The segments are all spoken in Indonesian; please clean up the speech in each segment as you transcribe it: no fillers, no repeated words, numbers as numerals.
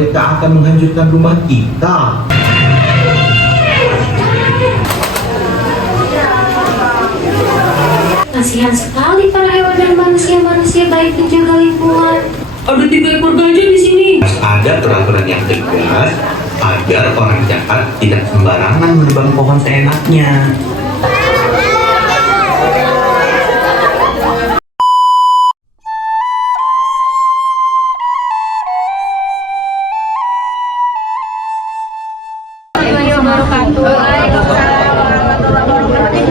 mereka akan menghancurkan rumah kita. Kasihan sekali para hewan dan manusia baik menjaga lingkungan. Ada 3 ekor gajah di sini. Ada peraturan yang tegas agar orang jahat tidak sembarangan menebang pohon seenaknya. Alhamdulillahirrahmanirrahim.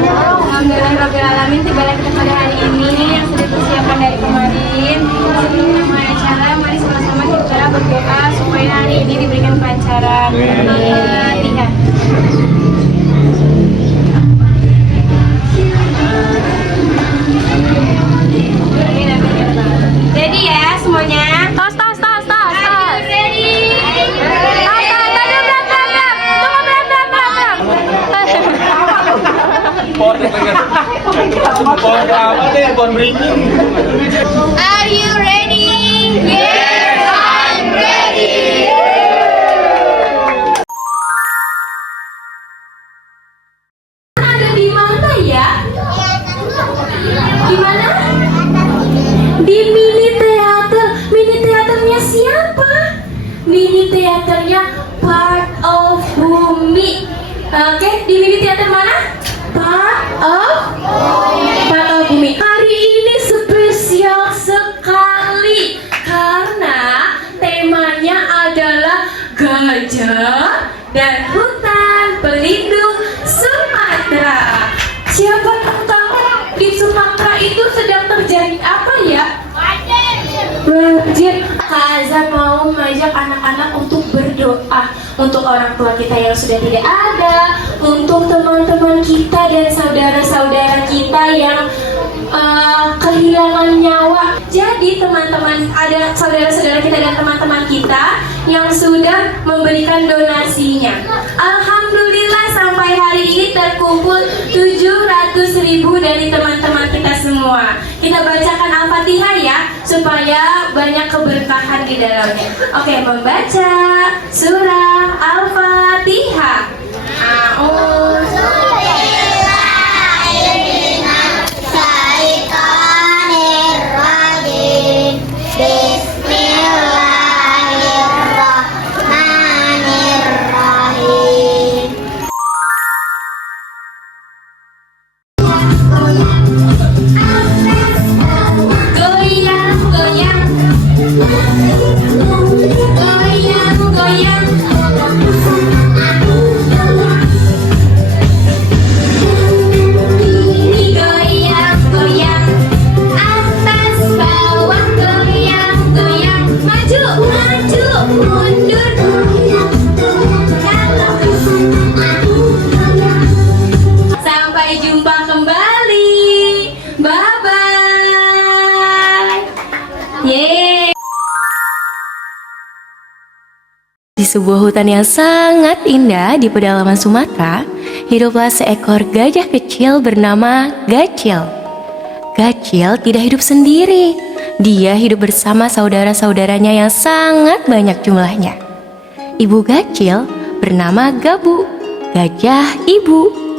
Tibalah kita pada hari ini yang sudah dipersiapkan dari kemarin. Sebelum memulai acara, mari sama-sama kita berdoa supaya hari ini diberikan kelancaran. Al-Fatihah. Ready ya semuanya? Tos. Ready? Are you ready? Yes, I'm ready. Ada di mana ya? Di mana? Di mini teater. Mini teaternya siapa? Mini teaternya Part of Bumi. Oke, di mini teater mana? Part of Bumi. Hari ini spesial sekali karena temanya adalah gajah dan hutan pelindung Sumatera. Siapa tahu di Sumatera itu sedang terjadi apa ya? Banjir. Kazan mau mengajak anak-anak untuk berdoa untuk orang tua kita yang sudah tidak ada, untuk teman-teman kita dan saudara-saudara kita yang kehilangan nyawa. Jadi teman-teman, ada saudara-saudara kita dan teman-teman kita yang sudah memberikan donasinya. Alhamdulillah sampai hari ini terkumpul 700.000 dari teman-teman kita semua. Kita bacakan Al-Fatihah ya, supaya banyak keberkahan di dalamnya. Oke, membaca surah Al-Fatihah. Sampai jumpa kembali. Bye-bye. Yeay. Di sebuah hutan yang sangat indah di pedalaman Sumatera, hiduplah seekor gajah kecil bernama Gacil. Gacil tidak hidup sendiri. Dia hidup bersama saudara-saudaranya yang sangat banyak jumlahnya. Ibu Gacil bernama Gabu, gajah ibu.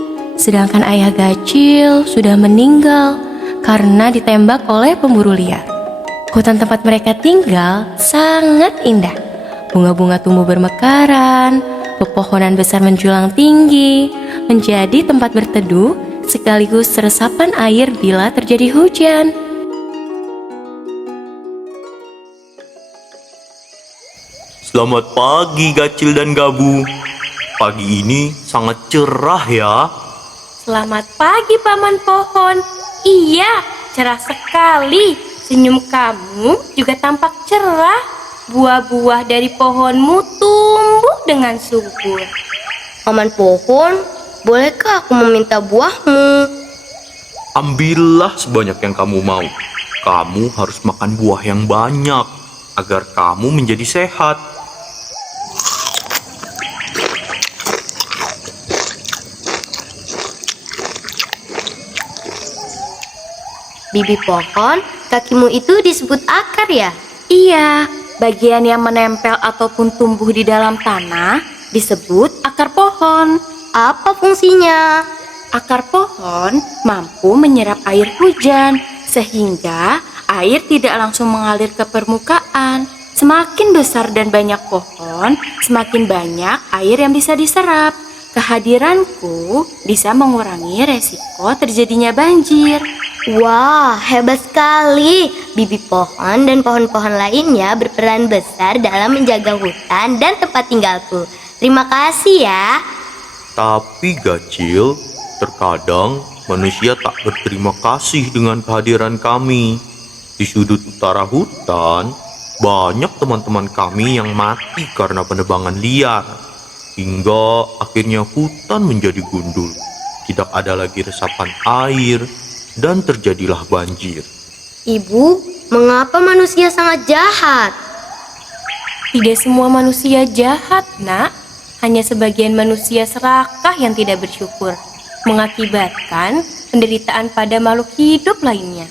Sedangkan ayah Gacil sudah meninggal karena ditembak oleh pemburu liar. Hutan tempat mereka tinggal sangat indah. Bunga-bunga tumbuh bermekaran, pepohonan besar menjulang tinggi, menjadi tempat berteduh sekaligus resapan air bila terjadi hujan. Selamat pagi Gacil dan Gabu. Pagi ini sangat cerah ya. Selamat pagi Paman Pohon. Iya, cerah sekali. Senyum kamu juga tampak cerah. Buah-buah dari pohonmu tumbuh dengan subur. Paman Pohon, bolehkah aku meminta buahmu? Ambillah sebanyak yang kamu mau. Kamu harus makan buah yang banyak agar kamu menjadi sehat. Bibi Pohon, kakimu itu disebut akar ya? Iya, Bagian yang menempel ataupun tumbuh di dalam tanah disebut akar pohon. Apa fungsinya? Akar pohon mampu menyerap air hujan, sehingga air tidak langsung mengalir ke permukaan. Semakin besar dan banyak pohon, semakin banyak air yang bisa diserap. Kehadiranku bisa mengurangi resiko terjadinya banjir. Wah, hebat sekali. Bibi pohon dan pohon-pohon lainnya berperan besar dalam menjaga hutan dan tempat tinggalku. Terima kasih ya. Tapi Gacil, terkadang manusia tak berterima kasih dengan kehadiran kami. Di sudut utara hutan, banyak teman-teman kami yang mati karena penebangan liar. Hingga akhirnya hutan menjadi gundul. Tidak ada lagi resapan air dan terjadilah banjir. Ibu, mengapa manusia sangat jahat? Tidak semua manusia jahat, Nak. Hanya sebagian manusia serakah yang tidak bersyukur, mengakibatkan penderitaan pada makhluk hidup lainnya.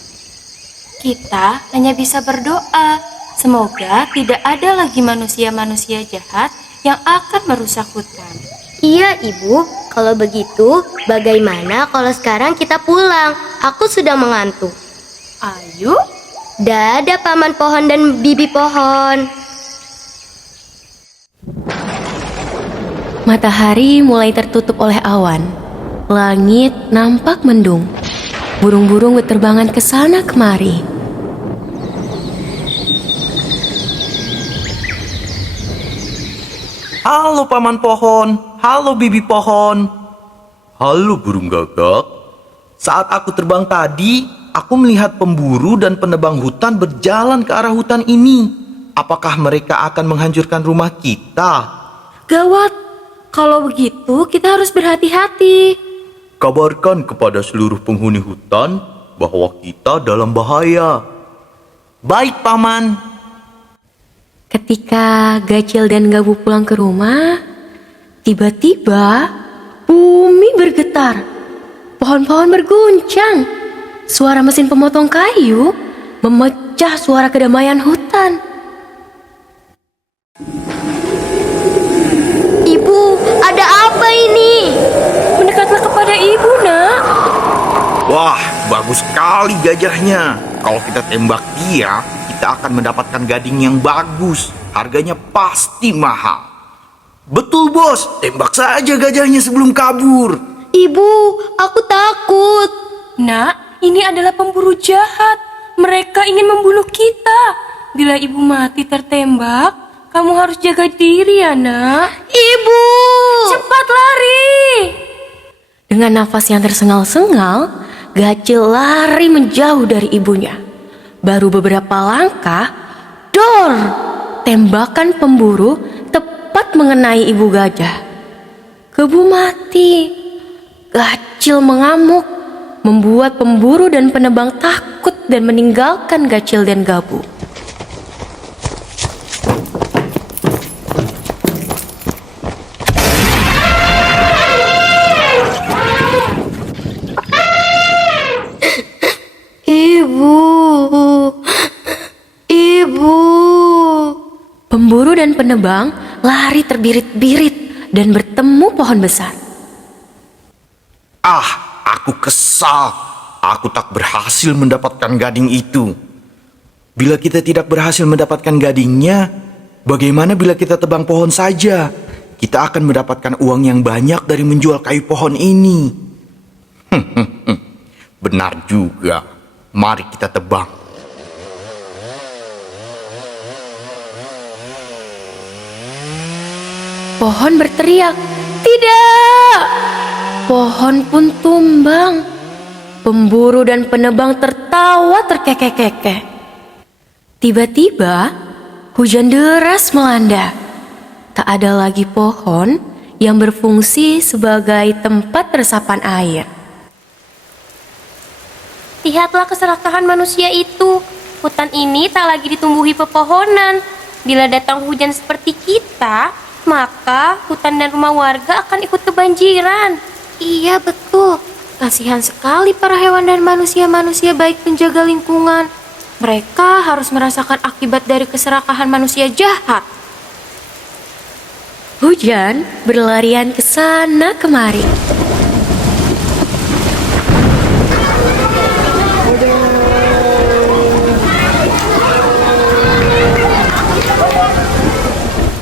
Kita hanya bisa berdoa, semoga tidak ada lagi manusia-manusia jahat yang akan merusak hutan. Iya, Ibu. Kalau begitu, bagaimana kalau sekarang kita pulang? Aku sudah mengantuk. Ayo, Dadah paman pohon dan bibi pohon. matahari mulai tertutup oleh awan. Langit nampak mendung. Burung-burung berterbangan ke sana kemari. Halo paman pohon, halo bibi pohon. Halo burung gagak. Saat aku terbang tadi, aku melihat pemburu dan penebang hutan berjalan ke arah hutan ini. Apakah mereka akan menghancurkan rumah kita? Gawat, kalau begitu kita harus berhati-hati. Kabarkan kepada seluruh penghuni hutan bahwa kita dalam bahaya. Baik paman. Ketika Gacil dan Gabu pulang ke rumah, tiba-tiba bumi bergetar. Pohon-pohon berguncang. Suara mesin pemotong kayu memecah suara kedamaian hutan. Ibu, ada apa ini? Mendekatlah kepada ibu, Nak. Wah, bagus sekali gajahnya. Kalau kita tembak dia, kita akan mendapatkan gading yang bagus. Harganya pasti mahal. Betul bos, tembak saja gajahnya sebelum kabur. Ibu, aku takut. Nak, ini adalah pemburu jahat. Mereka ingin membunuh kita. Bila ibu mati tertembak, kamu harus jaga diri ya, Nak. Ibu! Cepat lari! Dengan nafas yang tersengal-sengal, Gacil lari menjauh dari ibunya. Baru beberapa langkah, dor! Tembakan pemburu tepat mengenai ibu gajah. Gabu mati. Gacil mengamuk, membuat pemburu dan penebang takut dan meninggalkan Gacil dan Gabu. Ibu. Pemburu dan penebang lari terbirit-birit dan bertemu pohon besar. Ah, aku kesal. Aku tak berhasil mendapatkan gading itu. Bila kita tidak berhasil mendapatkan gadingnya, bagaimana bila kita tebang pohon saja? Kita akan mendapatkan uang yang banyak dari menjual kayu pohon ini. Benar juga. Mari kita tebang. Pohon berteriak, "Tidak!" Pohon pun tumbang. Pemburu dan penebang tertawa terkekeh-kekeh. Tiba-tiba, hujan deras melanda. Tak ada lagi pohon yang berfungsi sebagai tempat resapan air. Lihatlah keserakahan manusia itu. Hutan ini tak lagi ditumbuhi pepohonan. Bila datang hujan seperti kita, maka hutan dan rumah warga akan ikut kebanjiran. Iya betul, kasihan sekali para hewan dan manusia-manusia baik penjaga lingkungan. Mereka harus merasakan akibat dari keserakahan manusia jahat. Hujan berlarian ke sana kemari.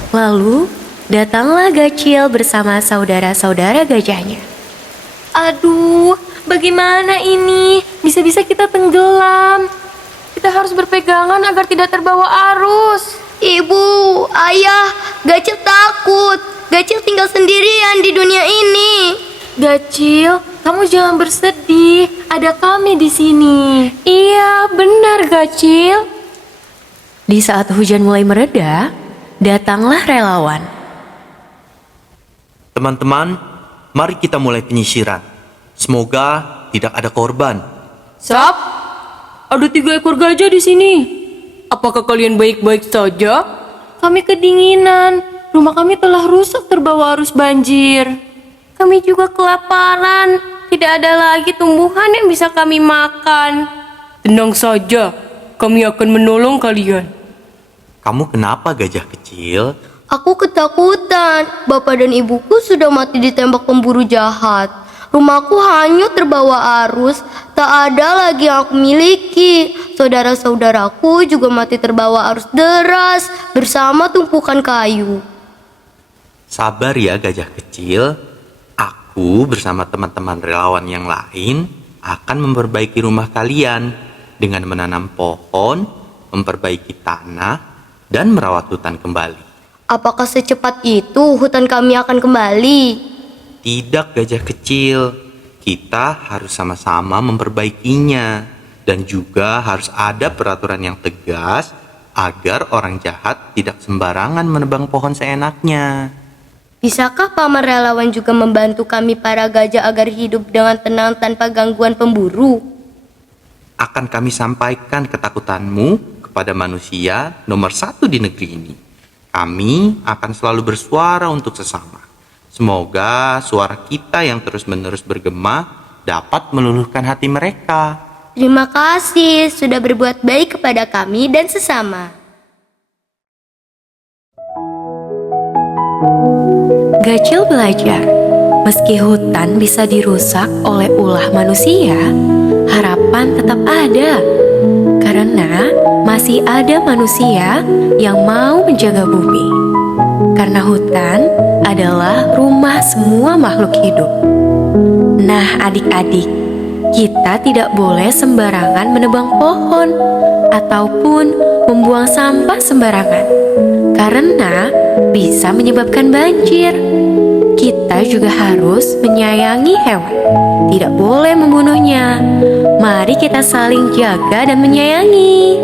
Lalu, datanglah Gacil bersama saudara-saudara gajahnya. Aduh, bagaimana ini? Bisa-bisa kita tenggelam. Kita harus berpegangan agar tidak terbawa arus. Ibu, ayah, Gacil takut. Gacil tinggal sendirian di dunia ini. Gacil, kamu jangan bersedih. Ada kami di sini. Iya, benar Gacil. Di saat hujan mulai mereda, datanglah relawan. Teman-teman, mari kita mulai penyisiran. Semoga tidak ada korban. Sap, ada 3 ekor gajah di sini. Apakah kalian baik-baik saja? Kami kedinginan. Rumah kami telah rusak terbawa arus banjir. Kami juga kelaparan. Tidak ada lagi tumbuhan yang bisa kami makan. Tenang saja, kami akan menolong kalian. Kamu kenapa, gajah kecil? Aku ketakutan. Bapak dan ibuku sudah mati ditembak pemburu jahat. Rumahku hanyut terbawa arus. Tak ada lagi yang aku miliki. Saudara-saudaraku juga mati terbawa arus deras bersama tumpukan kayu. Sabar ya, gajah kecil. Aku bersama teman-teman relawan yang lain akan memperbaiki rumah kalian dengan menanam pohon, memperbaiki tanah, dan merawat hutan kembali. Apakah secepat itu hutan kami akan kembali? Tidak, gajah kecil. Kita harus sama-sama memperbaikinya. Dan juga harus ada peraturan yang tegas agar orang jahat tidak sembarangan menebang pohon seenaknya. Bisakah paman relawan juga membantu kami para gajah agar hidup dengan tenang tanpa gangguan pemburu? Akan kami sampaikan ketakutanmu kepada manusia nomor 1 di negeri ini. Kami akan selalu bersuara untuk sesama. Semoga suara kita yang terus-menerus bergema dapat meluluhkan hati mereka. Terima kasih sudah berbuat baik kepada kami dan sesama. Gacil belajar, meski hutan bisa dirusak oleh ulah manusia, harapan tetap ada. Karena masih ada manusia yang mau menjaga bumi. Karena hutan adalah rumah semua makhluk hidup. Nah, adik-adik, kita tidak boleh sembarangan menebang pohon ataupun membuang sampah sembarangan, karena bisa menyebabkan banjir. Kita juga harus menyayangi hewan, tidak boleh membunuhnya. Mari kita saling jaga dan menyayangi.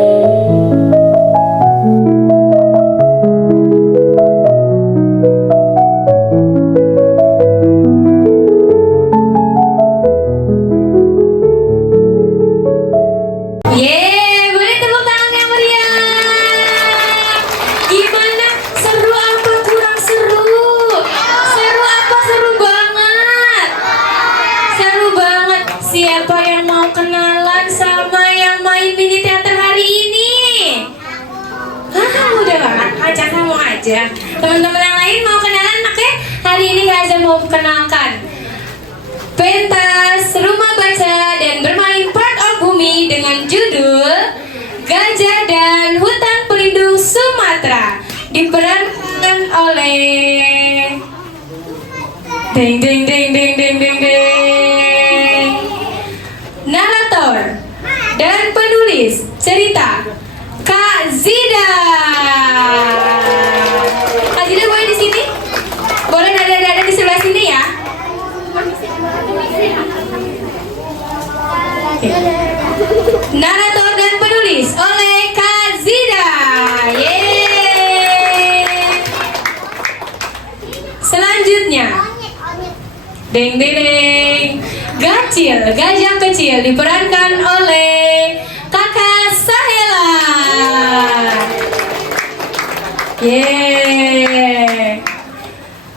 Yeay, boleh tepuk tangan yang meriah. Gimana? Seru apa kurang seru? Seru apa? Seru banget. Seru banget. Siapa yang mau kenalan sama yang main mini teater hari ini? Udah banget. Ajak kamu aja. Teman-teman yang lain mau kenalan, oke? Hari ini Gaza mau kenalkan pentas rumah baca dan bermain part of bumi dengan judul Gajah dan Hutan Pelindung Sumatera, diperankan oleh ding ding ding ding ding ding ding narator dan penulis cerita Kak Zida. Kak Zida boleh di sini? Boleh ada di sebelah sini ya? Narator dan penulis oleh Kak Zida. Yeay. Selanjutnya, ding ding ding, Gacil, gajah kecil, diperankan oleh Kakak Sahela. Yeay.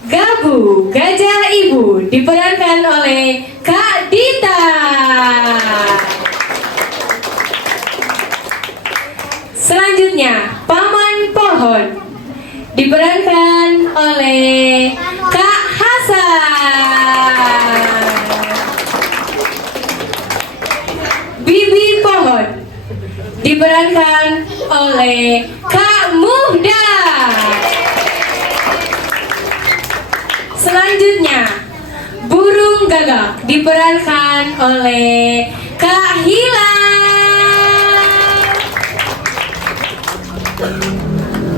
Gabu, gajah ibu, diperankan oleh Kak Dita. diperankan oleh Kak Hilal.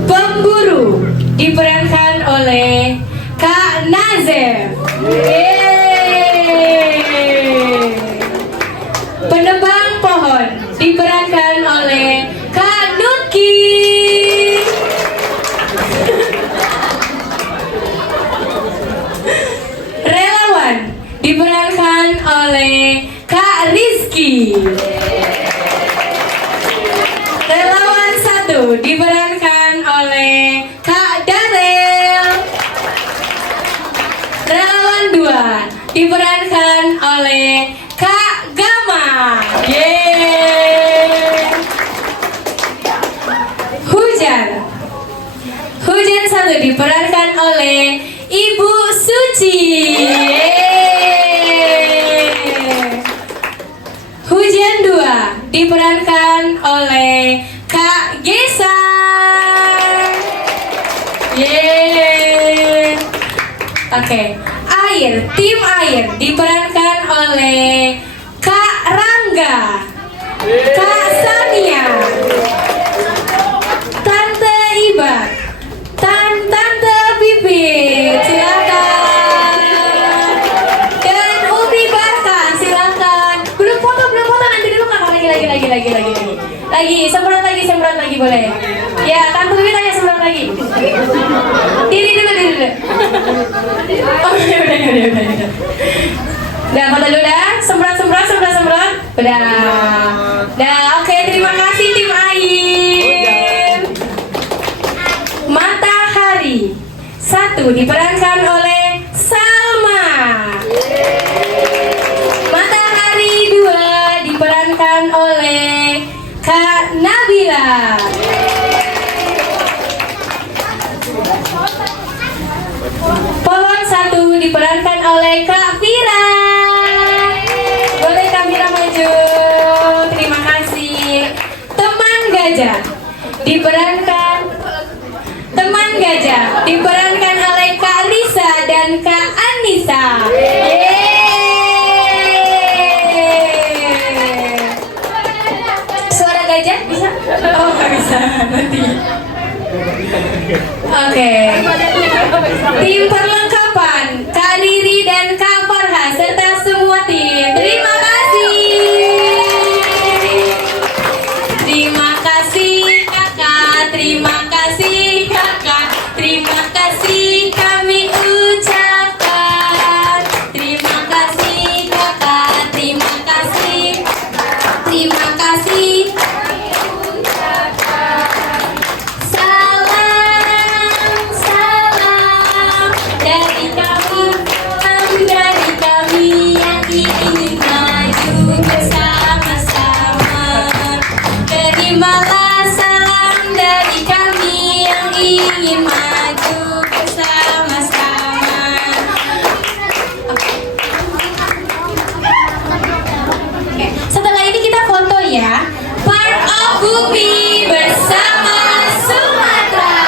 Pemburu diperankan oleh Kak Nazem. Yeay. Penebang pohon diperankan oleh Kak Nuki. Relawan diperankan oleh Kak Rizky. Relawan 1 diperankan oleh Kak Darel. Relawan 2 diperankan oleh Kak Gama. Yeay. Hujan 1 diperankan oleh Ibu Suci. Yeay. Hujan 2 diperankan oleh Kak Gesa. Yeay. Oke, tim air diperankan oleh Kak Rangga, Kak Sania, Tante Iba, Tante Pipit, silakan. Dan Umi Barka, silakan. Belum foto nanti dulu Kak. Lagi, semprot lagi boleh. Ya, Tante Pipit tanya semprot lagi. Diri dulu. Oh, udah. Udah, foto dulu dah. Semprot. Udah, oke, terima kasih tim air. Matahari 1 diperankan oleh Salma. Matahari 2 diperankan oleh Kak Nabila. Pohon 1 diperankan oleh Kak Vira. Boleh Kak Vira maju. Terima kasih. Teman gajah diperankan oleh Kak Lisa dan Kak Anissa. Yeay. Suara gajah bisa? Oh, nggak bisa nanti. Oke. Tim perlengkapan Kak Riri dan Kak Farha serta semua tim. Terima kasih. Terima kasih kakak. Terima kasih kakak. Terima kasih kami ucapkan. Terima kasih kakak. Terima kasih. Terima kasih. Salam dari kami yang ingin maju bersama-sama. Terimalah salam dari kami yang ingin maju bersama-sama. Oke, setelah ini kita foto ya. Part of Bumi bersama Sumatera.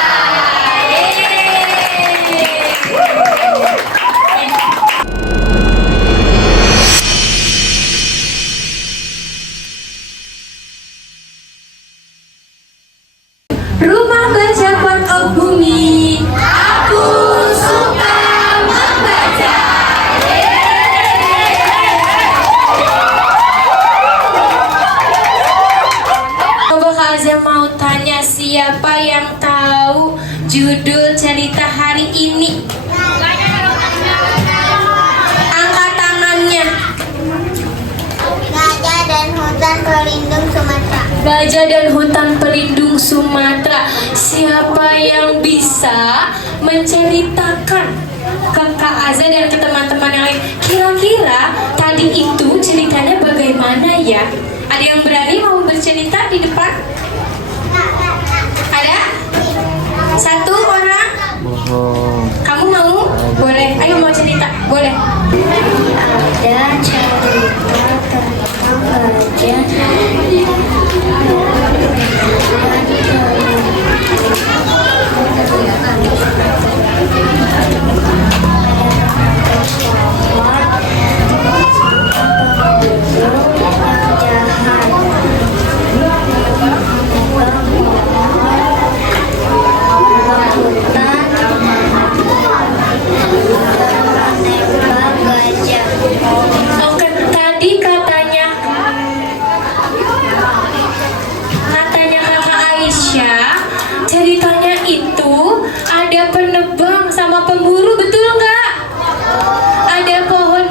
Rumah baca Part of Bumi. Aku suka membaca. Kak Azam mau tanya siapa yang tahu judul cerita hari ini? Angkat tangannya. Gajah dan Hutan Pelindung Sumatera. Gajah dan Hutan Pelindung Sumatera. Siapa yang bisa menceritakan ke Kak Azza dan ke teman-teman yang lain? Kira-kira tadi itu ceritanya bagaimana ya? Ada yang berani mau bercerita di depan? Ada? Satu orang? Kamu mau? Boleh. Ayo mau cerita? Boleh. Ada cerita tentang gajah.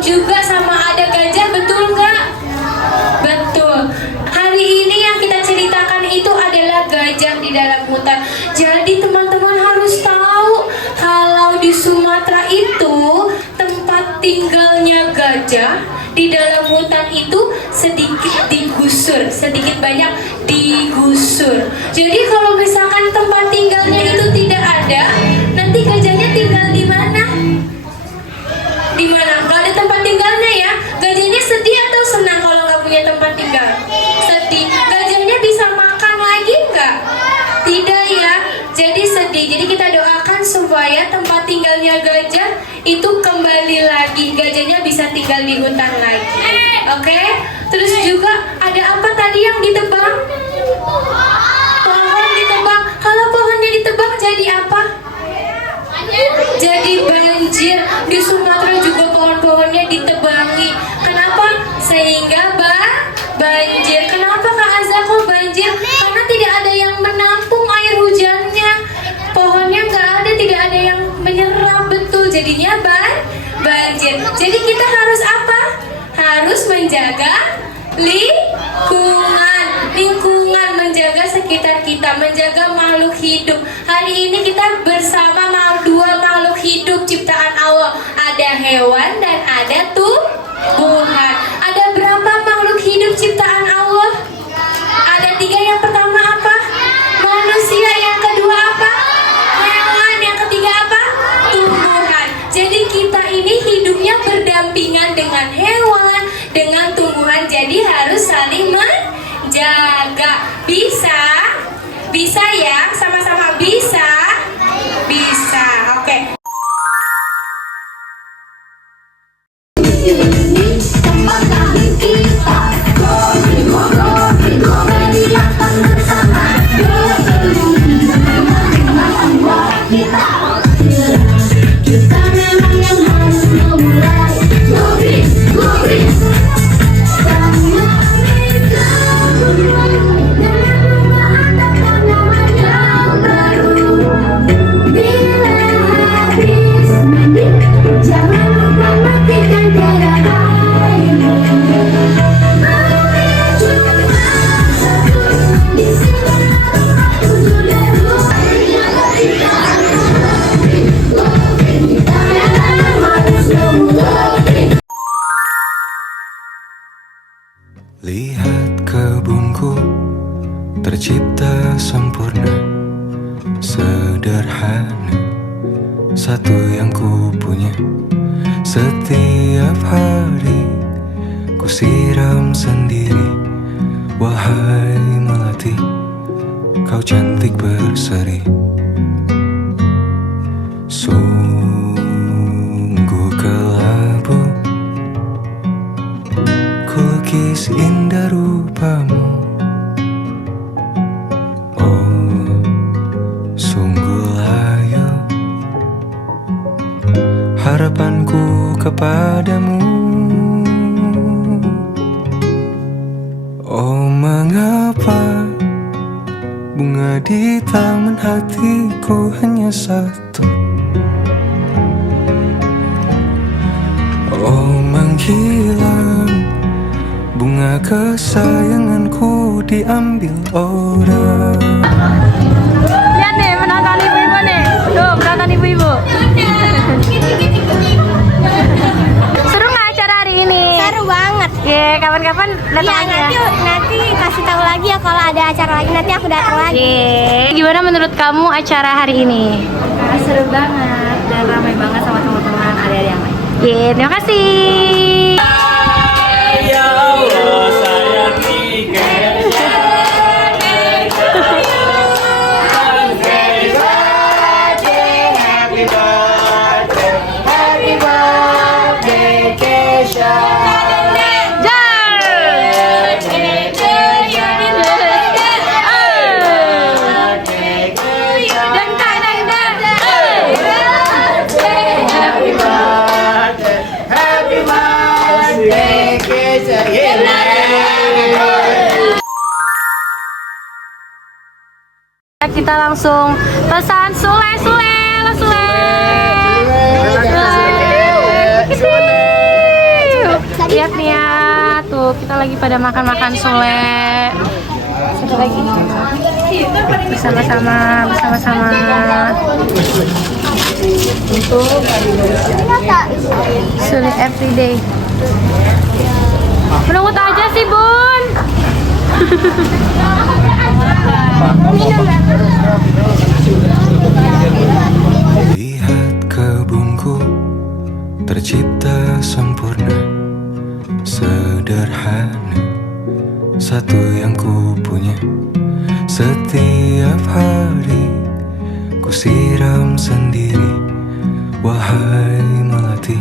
juga sama ada gajah, betul nggak? Betul. Hari ini yang kita ceritakan itu adalah gajah di dalam hutan. Jadi teman-teman harus tahu kalau di Sumatera itu tempat tinggalnya gajah di dalam hutan itu sedikit digusur, sedikit banyak digusur. Jadi kalau misalkan tempat tinggalnya itu tidak ada, nanti gajahnya tinggal di mana? Di mana? Nggak ada tempat tinggalnya ya. Gajahnya sedih atau senang kalau nggak punya tempat tinggal? Sedih. Gajahnya bisa makan lagi nggak? Tidak ya. Jadi sedih. Jadi kita doakan supaya tempat tinggalnya gajah itu kembali lagi. Gajahnya bisa tinggal di hutan lagi. Oke? Terus juga ada apa tadi yang ditebang? Pohon ditebang. Kalau pohonnya ditebang jadi apa? Jadi banjir. Di Sumatera juga pohon-pohonnya ditebangi. Kenapa? Sehingga banjir. Kenapa Kak Azza kok banjir? Karena tidak ada yang menampung air hujannya. Pohonnya nggak ada, tidak ada yang menyerap, betul. Jadinya banjir. Jadi kita harus apa? Harus menjaga lingkungan, menjaga sekitar kita, menjaga makhluk hidup. Hari ini kita bersama dua makhluk hidup ciptaan Allah. Ada hewan dan ada tumbuhan. Ada berapa makhluk hidup ciptaan Allah? Ada 3. Yang pertama apa? Manusia. Yang kedua apa? Hewan. Yang ketiga apa? Tumbuhan. Jadi kita ini hidupnya berdampingan dengan hewan, dengan tumbuhan. Jadi harus saling menjaga. Bisa ya? Sama-sama bisa. Oke. Lihat kebunku tercipta sempurna, sederhana, satu yang ku punya. Setiap hari ku siram sendiri. Wahai melati, kau cantik berseri. Sungguh kelabu kulukis indah rupamu. Oh, sungguh layu harapanku kepadamu. Oh, mengapa bunga di taman hatiku hanya satu? Oh, menghilang bunga kesayanganku diambil orang. Lihat nih, menonton ibu-ibu nih. Tuh, menonton ibu-ibu. Seru nggak acara hari ini? Seru banget. Kapan-kapan datang lagi ya. Nanti kasih tahu lagi ya kalau ada acara lagi, nanti aku datang lagi. Gimana menurut kamu acara hari ini? Seru banget dan ramai banget sama teman-teman adik-adik yang lain. Terima kasih. Ya Allah sayangi Kita langsung pesan Sule. kita lagi pada makan-makan sole. Satu lagi. Bersama-sama. Sulit everyday. Menunggu aja sih, Bun. Lihat kebunku tercipta sempurna, sederhana, satu yang ku punya. Setiap hari ku siram sendiri. Wahai melati,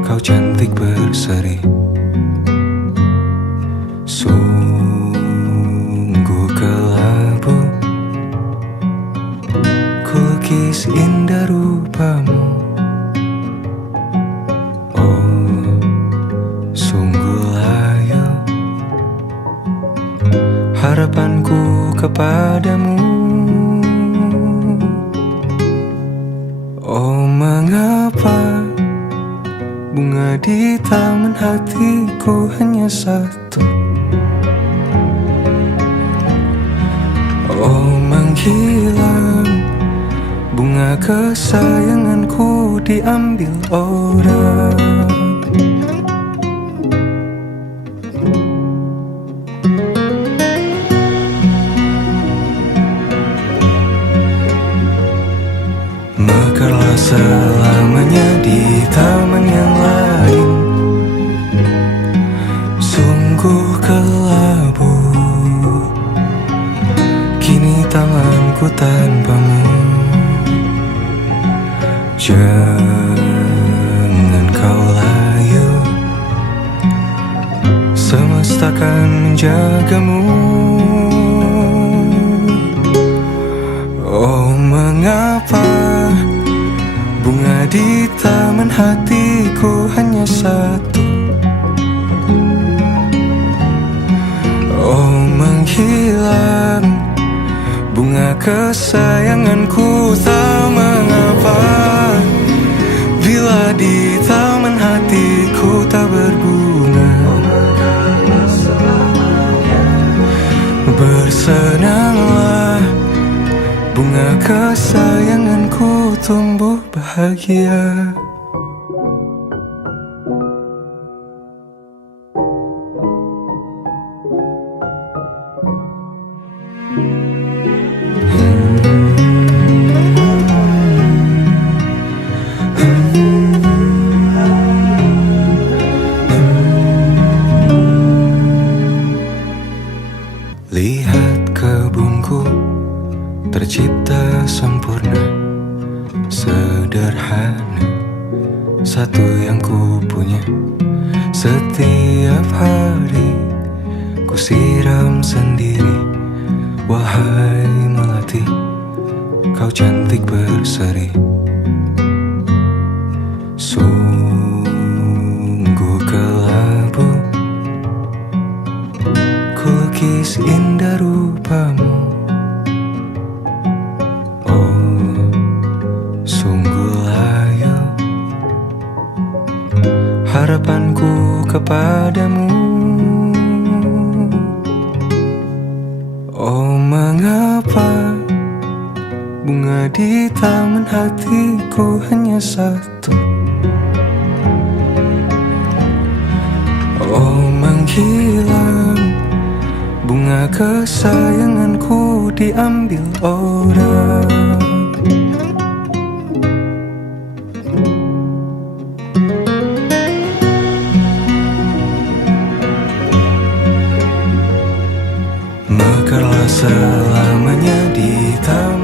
kau cantik berseri. Sungguh kelabu ku lukis indah rupamu. Oh, sungguh layu harapanku kepadamu. Oh, mengapa bunga di taman hatiku hanya satu? Oh, menghilang bunga kesayanganku diambil orang. Mekarlah selamanya di taman yang lain. Sungguh kelabu kini tanganku tanpamu. Jangan kau layu, semesta akan menjagamu. Oh, mengapa bunga di taman hatiku hanya satu? Oh, menghilang bunga kesayanganku, tak mengapa bila di taman hatiku tak berbunga. Bersenanglah bunga kesayanganku tumbuh bahagia. Lihat kebunku tercipta sempurna, sederhana, satu yang ku punya. Setiap hari ku siram sendiri. Wahai melati, kau cantik berseri. Sungguh kelabu ku lukis indah rupamu. Oh, sungguh layu harapanku kepadamu. Oh, mengapa bunga di taman hatiku hanya satu? Oh, menghilang bunga kesayanganku diambil orang. Mekarlah selamanya di taman